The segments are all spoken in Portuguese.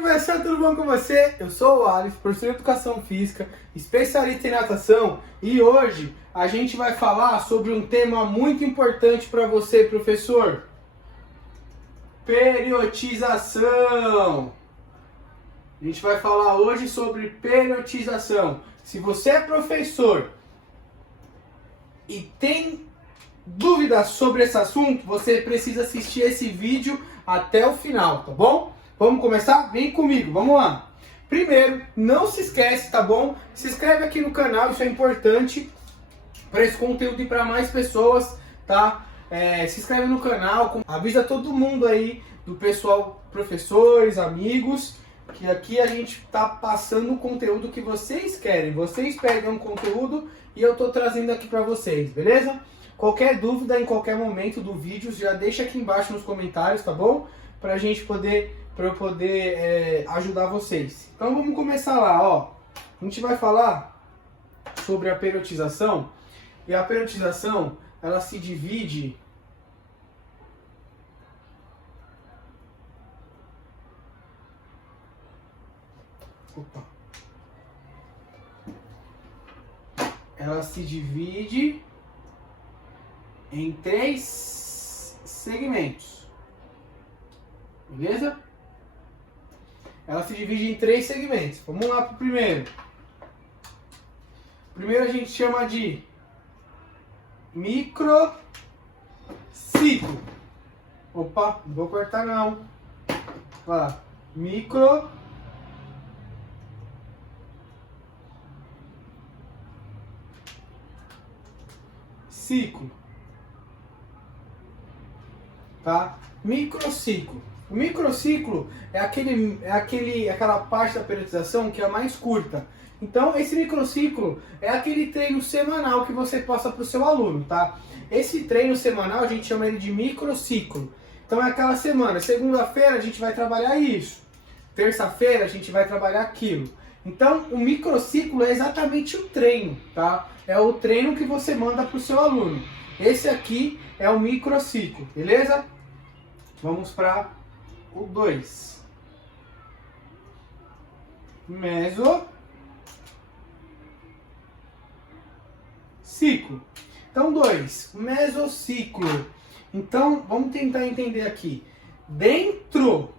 professor, tudo bom com você? Eu sou o Alisson, professor de Educação Física, especialista em natação, e hoje a gente vai falar sobre um tema muito importante para você, professor. Periodização. A gente vai falar hoje sobre periodização. Se você é professor e tem dúvidas sobre esse assunto, você precisa assistir esse vídeo até o final, tá bom? Vamos começar? Vem comigo, vamos lá. Primeiro, não se esquece, tá bom? Se inscreve aqui no canal, isso é importante para esse conteúdo ir para mais pessoas, tá? Se inscreve no canal, avisa todo mundo aí, do pessoal, professores, amigos, que aqui a gente tá passando o conteúdo que vocês querem. Vocês pegam o conteúdo e eu tô trazendo aqui para vocês, beleza? Qualquer dúvida em qualquer momento do vídeo, já deixa aqui embaixo nos comentários, tá bom? Pra gente poder, ajudar vocês. Então vamos começar lá, ó. A gente vai falar sobre a periodização. E a periodização, ela se divide em 3 segmentos, beleza? Ela se divide em 3 segmentos. Vamos lá pro primeiro. Primeiro a gente chama de microciclo. Opa, não vou cortar não. Olha lá, microciclo. Tá? Microciclo. O microciclo é aquela parte da periodização que é a mais curta. Então, esse microciclo é aquele treino semanal que você passa para o seu aluno, tá? Esse treino semanal a gente chama ele de microciclo. Então, é aquela semana. Segunda-feira a gente vai trabalhar isso. Terça-feira a gente vai trabalhar aquilo. Então, o microciclo é exatamente o treino, tá? É o treino que você manda para o seu aluno. Esse aqui é o microciclo, beleza? Vamos para o 2. Mesociclo. Então, 2. Mesociclo. Então, vamos tentar entender aqui. Dentro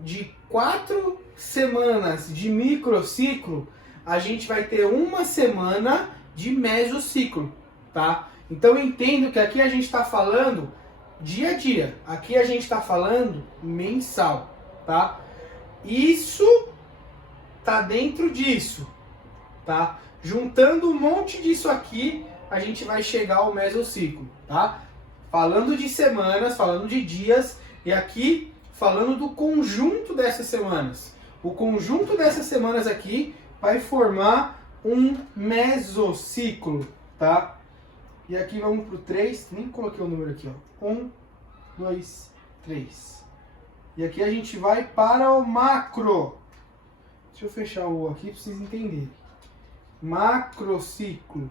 de 4 semanas de microciclo, a gente vai ter 1 semana de mesociclo, tá? Então, entendo que aqui a gente está falando dia a dia. Aqui a gente está falando mensal, tá? Isso tá dentro disso, tá? Juntando um monte disso aqui, a gente vai chegar ao mesociclo, tá? Falando de semanas, falando de dias, e aqui falando do conjunto dessas semanas. O conjunto dessas semanas aqui vai formar um mesociclo, tá? E aqui vamos pro 3, nem coloquei o número aqui, ó. 1, 2, 3. E aqui a gente vai para o macro. Deixa eu fechar o aqui para vocês entenderem. Macrociclo.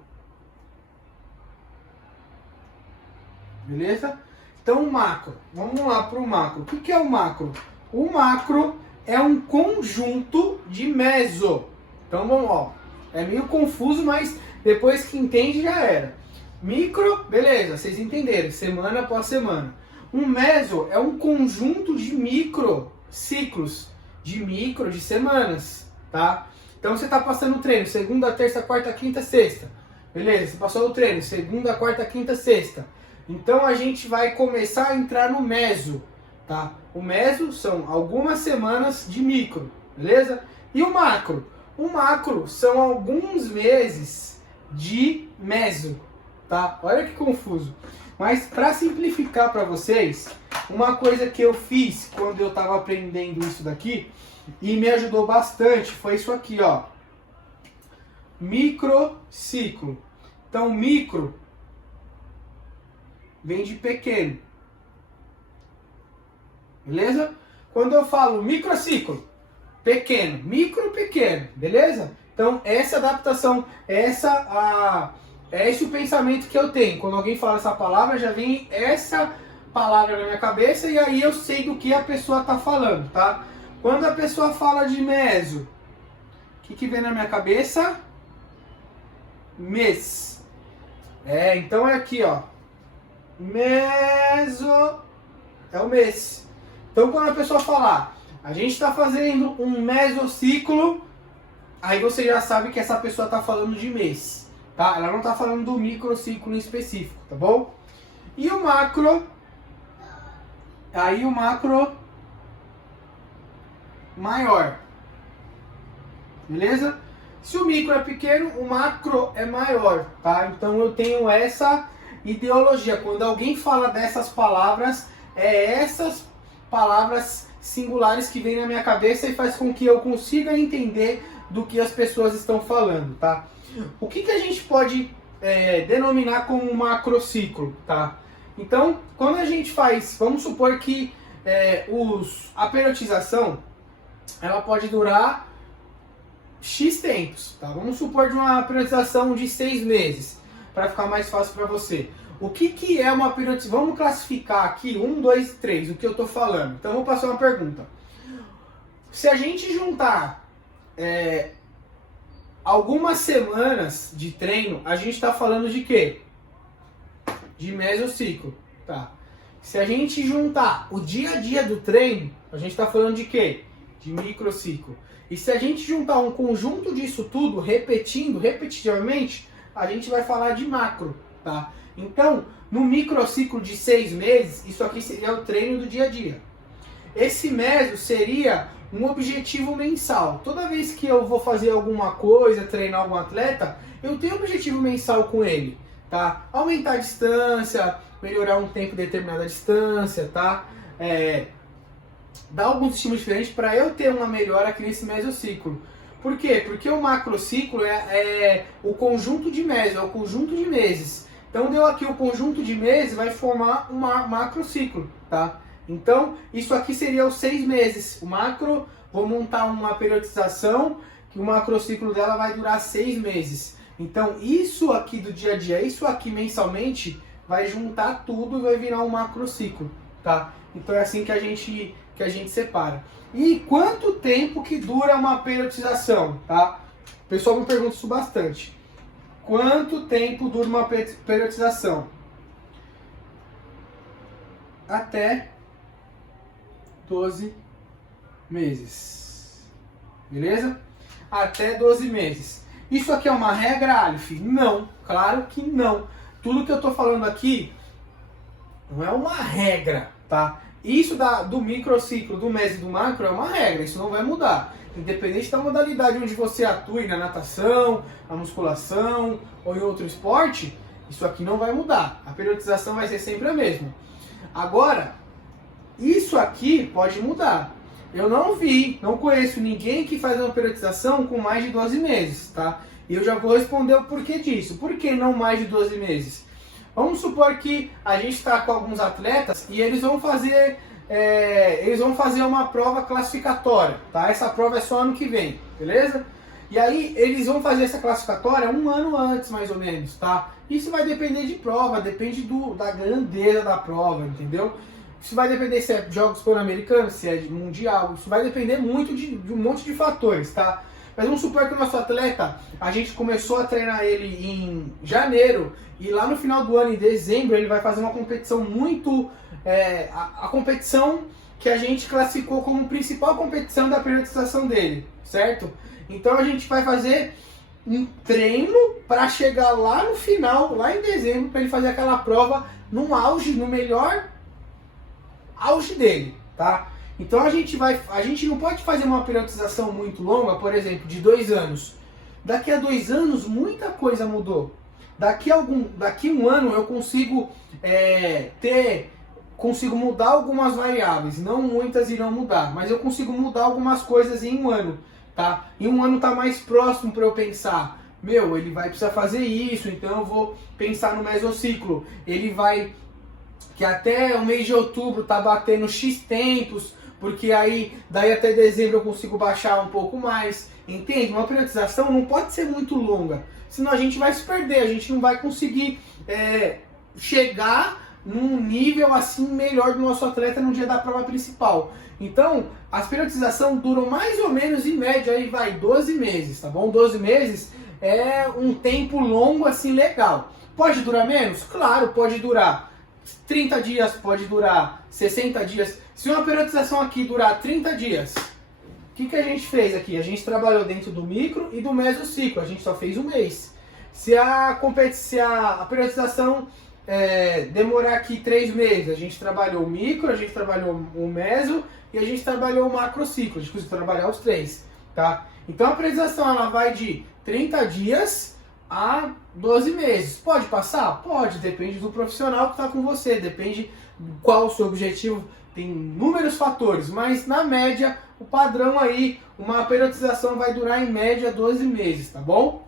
Beleza? Então, o macro. Vamos lá para o macro. O que é o macro? O macro é um conjunto de meso. Então, vamos, ó. É meio confuso, mas depois que entende já era. Micro, beleza, vocês entenderam. Semana após semana. Um meso é um conjunto de microciclos. De semanas, tá? Então, você está passando o treino. Segunda, terça, quarta, quinta, sexta. Beleza, você passou o treino. Segunda, quarta, quinta, sexta. Então, a gente vai começar a entrar no meso, tá? O meso são algumas semanas de micro, beleza? E o macro? O macro são alguns meses de meso, tá? Olha que confuso. Mas para simplificar para vocês, uma coisa que eu fiz quando eu estava aprendendo isso daqui e me ajudou bastante foi isso aqui, ó. Microciclo. Então, micro vem de pequeno. Beleza? Quando eu falo microciclo, pequeno, micro, pequeno, beleza? Então, essa adaptação, esse o pensamento que eu tenho. Quando alguém fala essa palavra, já vem essa palavra na minha cabeça e aí eu sei do que a pessoa está falando, tá? Quando a pessoa fala de meso, o que vem na minha cabeça? Mês. Então é aqui, ó. Meso é o mês. Então quando a pessoa falar, a gente está fazendo um mesociclo, aí você já sabe que essa pessoa está falando de mês, tá? Ela não está falando do microciclo em específico, tá bom? E o macro, aí o macro maior, beleza? Se o micro é pequeno, o macro é maior, tá? Então eu tenho essa ideologia. Quando alguém fala dessas palavras, é essas palavras singulares que vêm na minha cabeça e faz com que eu consiga entender do que as pessoas estão falando, tá? O que a gente pode denominar como macrociclo, tá? Então, quando a gente faz, vamos supor que a periodização, ela pode durar X tempos, tá? Vamos supor de uma periodização de 6 meses, para ficar mais fácil para você. O que é uma periodização? Vamos classificar aqui, 1, 2, 3, o que eu estou falando. Então, eu vou passar uma pergunta. Se a gente juntar algumas semanas de treino, a gente está falando de quê? De mesociclo, tá? Se a gente juntar o dia a dia do treino, a gente está falando de quê? De microciclo. E se a gente juntar um conjunto disso tudo, repetitivamente, a gente vai falar de macro, tá? Então, no microciclo de 6 meses, isso aqui seria o treino do dia a dia. Esse meso seria um objetivo mensal. Toda vez que eu vou fazer alguma coisa, treinar algum atleta, eu tenho um objetivo mensal com ele, tá? Aumentar a distância, melhorar um tempo determinada distância, tá? Dar alguns estímulos diferentes para eu ter uma melhora aqui nesse mesociclo. Por quê? Porque o macrociclo é o conjunto de meses, é o conjunto de meses. Então deu aqui o conjunto de meses, vai formar um macrociclo, tá? Então isso aqui seria os 6 meses. O macro, vou montar uma periodização que o macrociclo dela vai durar 6 meses. Então isso aqui do dia a dia, isso aqui mensalmente, vai juntar tudo e vai virar um macrociclo, tá? Então é assim que a gente separa. E quanto tempo que dura uma periodização, tá? O pessoal me pergunta isso bastante. Quanto tempo dura uma periodização? Até 12 meses. Beleza? Até 12 meses. Isso aqui é uma regra, Aleph? Não, claro que não. Tudo que eu tô falando aqui não é uma regra, tá? Isso do microciclo, do mês e do macro é uma regra, isso não vai mudar. Independente da modalidade onde você atue, na natação, na musculação ou em outro esporte, isso aqui não vai mudar. A periodização vai ser sempre a mesma. Agora, isso aqui pode mudar. Eu não conheço ninguém que faz uma periodização com mais de 12 meses, tá? E eu já vou responder o porquê disso. Por que não mais de 12 meses? Vamos supor que a gente está com alguns atletas e eles vão fazer uma prova classificatória, tá? Essa prova é só ano que vem, beleza? E aí eles vão fazer essa classificatória um ano antes, mais ou menos, tá? Isso vai depender de prova, depende da grandeza da prova, entendeu? Isso vai depender se é Jogos Pan-Americanos, se é Mundial, isso vai depender muito de um monte de fatores, tá? Mas vamos supor que o nosso atleta, a gente começou a treinar ele em janeiro e lá no final do ano, em dezembro, ele vai fazer uma competição muito... a competição que a gente classificou como principal competição da periodização dele, certo? Então a gente vai fazer um treino para chegar lá no final, lá em dezembro, para ele fazer aquela prova no auge, no melhor auge dele, tá? Então a gente não pode fazer uma periodização muito longa, por exemplo, de 2 anos. Daqui a 2 anos muita coisa mudou. Daqui um ano eu consigo consigo mudar algumas variáveis. Não muitas irão mudar, mas eu consigo mudar algumas coisas em um ano, tá? Em um ano tá mais próximo para eu pensar. Ele vai precisar fazer isso, então eu vou pensar no mesociclo. Ele vai que até o mês de outubro tá batendo X tempos, porque daí até dezembro eu consigo baixar um pouco mais, entende? Uma periodização não pode ser muito longa, senão a gente vai se perder, a gente não vai conseguir chegar num nível assim melhor do nosso atleta no dia da prova principal. Então, as periodização duram mais ou menos em média aí vai 12 meses, tá bom? 12 meses é um tempo longo assim legal. Pode durar menos? Claro, pode durar 30 dias, pode durar 60 dias. Se uma periodização aqui durar 30 dias, o que a gente fez aqui? A gente trabalhou dentro do micro e do mesociclo, a gente só fez um mês. Se a periodização demorar aqui 3 meses, a gente trabalhou o micro, a gente trabalhou o meso e a gente trabalhou o macrociclo, a gente conseguiu trabalhar os 3, tá? Então a periodização ela vai de 30 dias a 12 meses. Pode passar? Pode, depende do profissional que está com você, depende qual o seu objetivo, tem inúmeros fatores, mas na média, o padrão aí, uma periodização vai durar em média 12 meses, tá bom?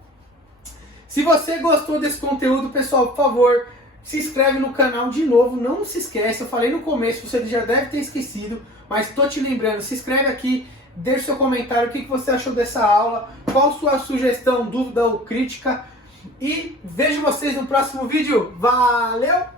Se você gostou desse conteúdo, pessoal, por favor, se inscreve no canal de novo, não se esquece, eu falei no começo, você já deve ter esquecido, mas tô te lembrando, se inscreve aqui, deixa seu comentário, o que você achou dessa aula, qual sua sugestão, dúvida ou crítica, e vejo vocês no próximo vídeo. Valeu!